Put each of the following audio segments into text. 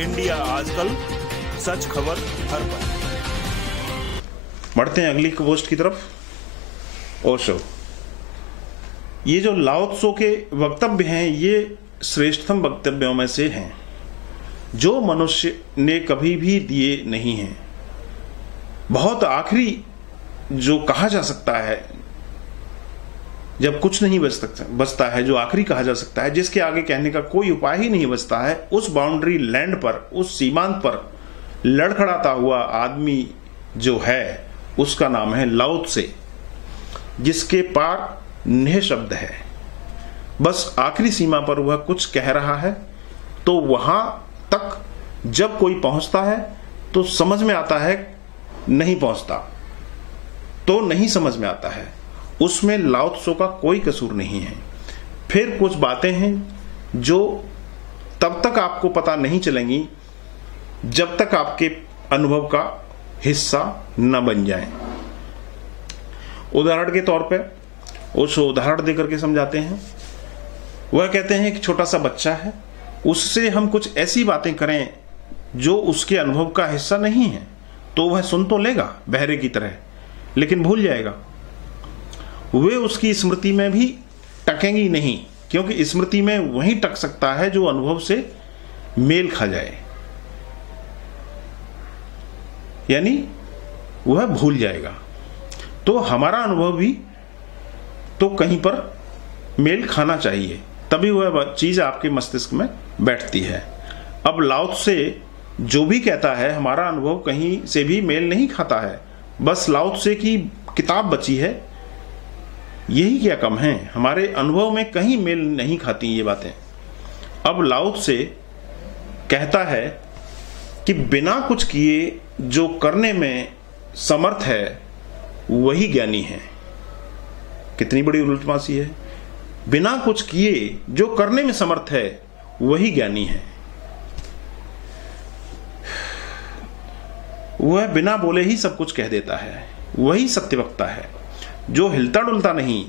India आजकल, सच खबर हर पल। बढ़ते हैं अगली पोस्ट की तरफ। ओशो, ये जो लाओ त्सो के वक्तव्य हैं ये श्रेष्ठतम वक्तव्यों में से हैं जो मनुष्य ने कभी भी दिए नहीं हैं। बहुत आखिरी जो कहा जा सकता है, जब कुछ नहीं बचता है, जो आखिरी कहा जा सकता है, जिसके आगे कहने का कोई उपाय ही नहीं बचता है, उस बाउंड्री लैंड पर, उस सीमांत पर लड़खड़ाता हुआ आदमी जो है उसका नाम है लाओ त्से, जिसके पार नेह शब्द है। बस आखिरी सीमा पर वह कुछ कह रहा है तो वहां तक जब कोई पहुंचता है तो समझ में आता है, नहीं पहुंचता तो नहीं समझ में आता है। उसमें लाओ त्सो का कोई कसूर नहीं है। फिर कुछ बातें हैं जो तब तक आपको पता नहीं चलेंगी जब तक आपके अनुभव का हिस्सा न बन जाए। उदाहरण के तौर पे उस उदाहरण देकर के समझाते हैं। वह कहते हैं कि छोटा सा बच्चा है, उससे हम कुछ ऐसी बातें करें जो उसके अनुभव का हिस्सा नहीं है तो वह सुन तो लेगा बहरे की तरह, लेकिन भूल जाएगा। वे उसकी स्मृति में भी टकेंगी नहीं, क्योंकि स्मृति में वही टक सकता है जो अनुभव से मेल खा जाए, यानी वह भूल जाएगा। तो हमारा अनुभव भी तो कहीं पर मेल खाना चाहिए, तभी वह चीज आपके मस्तिष्क में बैठती है। अब लाओ त्से जो भी कहता है हमारा अनुभव कहीं से भी मेल नहीं खाता है, बस लाओ त्से की किताब बची है, यही क्या कम है। हमारे अनुभव में कहीं मेल नहीं खाती ये बातें। अब लाओ त्से कहता है कि बिना कुछ किए जो करने में समर्थ है वही ज्ञानी है। कितनी बड़ी उलटवासी है। बिना कुछ किए जो करने में समर्थ है वही ज्ञानी है। वह बिना बोले ही सब कुछ कह देता है, वही सत्यवक्ता है जो हिलता डुलता नहीं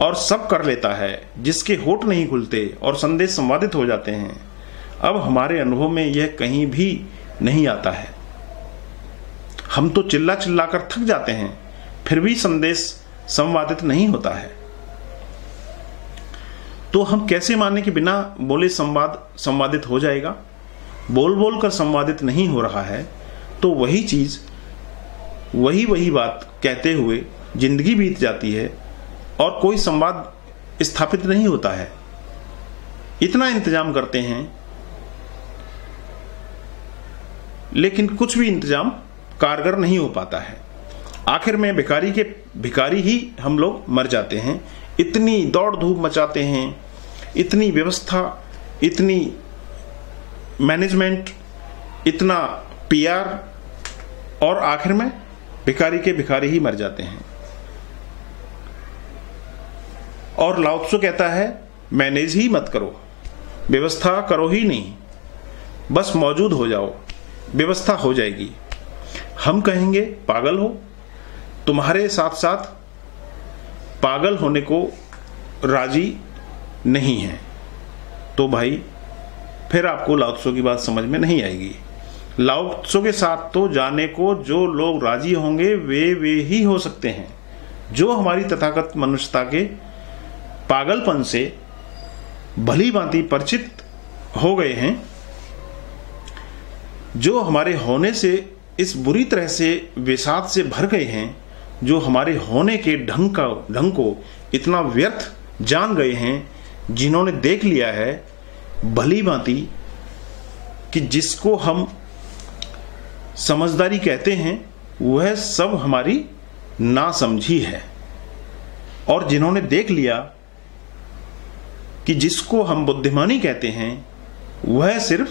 और सब कर लेता है, जिसके होठ नहीं खुलते और संदेश संवादित हो जाते हैं। अब हमारे अनुभव में यह कहीं भी नहीं आता है। हम तो चिल्ला चिल्ला कर थक जाते हैं, फिर भी संदेश संवादित नहीं होता है। तो हम कैसे माने कि बिना बोले संवादित हो जाएगा। बोल बोल कर संवादित नहीं हो रहा है तो वही चीज, वही बात कहते हुए जिंदगी बीत जाती है और कोई संवाद स्थापित नहीं होता है। इतना इंतजाम करते हैं लेकिन कुछ भी इंतजाम कारगर नहीं हो पाता है। आखिर में भिखारी ही हम लोग मर जाते हैं। इतनी दौड़ धूप मचाते हैं, इतनी व्यवस्था, इतनी मैनेजमेंट, इतना पीआर, और आखिर में भिखारी ही मर जाते हैं। और लाओ त्सो कहता है मैनेज ही मत करो, व्यवस्था करो ही नहीं, बस मौजूद हो जाओ, व्यवस्था हो जाएगी। हम कहेंगे पागल हो, तुम्हारे साथ साथ पागल होने को राजी नहीं है, तो भाई फिर आपको लाओ त्सो की बात समझ में नहीं आएगी। लाओ त्सो के साथ तो जाने को जो लोग राजी होंगे वे ही हो सकते हैं जो हमारी तथागत मनुष्यता के पागलपन से भली भांति परिचित हो गए हैं, जो हमारे होने से इस बुरी तरह से विषाद से भर गए हैं, जो हमारे होने के ढंग को इतना व्यर्थ जान गए हैं, जिन्होंने देख लिया है भली भांति कि जिसको हम समझदारी कहते हैं वह सब हमारी नासमझी है, और जिन्होंने देख लिया कि जिसको हम बुद्धिमानी कहते हैं वह सिर्फ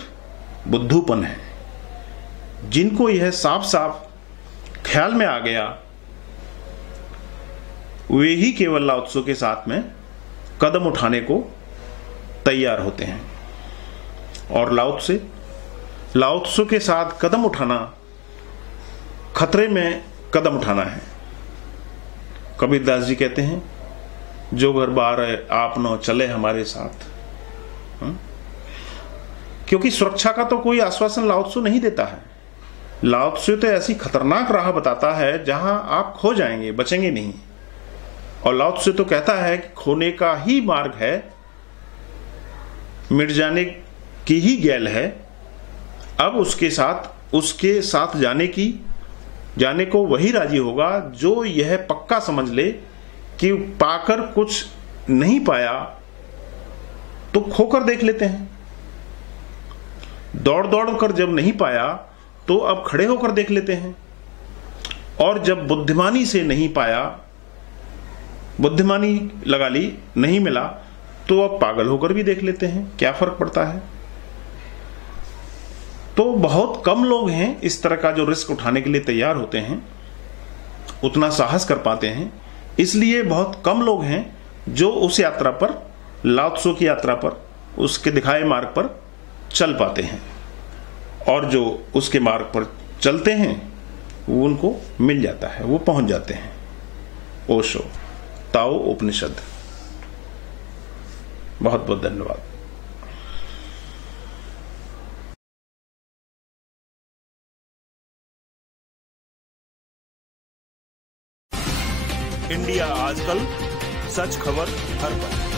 बुद्धूपन है, जिनको यह साफ साफ ख्याल में आ गया वे ही केवल लाओ त्सो के साथ में कदम उठाने को तैयार होते हैं। और लाओ त्सो के साथ कदम उठाना खतरे में कदम उठाना है। कबीरदास जी कहते हैं जो घर बार है आप न चले हमारे साथ, क्योंकि सुरक्षा का तो कोई आश्वासन लाओ त्सो नहीं देता है। लाओ त्सो तो ऐसी खतरनाक राह बताता है जहां आप खो जाएंगे, बचेंगे नहीं। और लाओ त्सो तो कहता है कि खोने का ही मार्ग है, मिट जाने की ही गैल है। अब उसके साथ जाने को वही राजी होगा जो यह पक्का समझ ले कि पाकर कुछ नहीं पाया तो खोकर देख लेते हैं। दौड़ दौड़ कर जब नहीं पाया तो अब खड़े होकर देख लेते हैं। और जब बुद्धिमानी से नहीं पाया, बुद्धिमानी लगा ली, नहीं मिला, तो अब पागल होकर भी देख लेते हैं, क्या फर्क पड़ता है। तो बहुत कम लोग हैं इस तरह का जो रिस्क उठाने के लिए तैयार होते हैं, उतना साहस कर पाते हैं। इसलिए बहुत कम लोग हैं जो उस यात्रा पर, लाओ त्सो की यात्रा पर, उसके दिखाए मार्ग पर चल पाते हैं। और जो उसके मार्ग पर चलते हैं वो उनको मिल जाता है, वो पहुंच जाते हैं। ओशो, ताओ उपनिषद। बहुत बहुत धन्यवाद। इंडिया आजकल, सच खबर हर पल।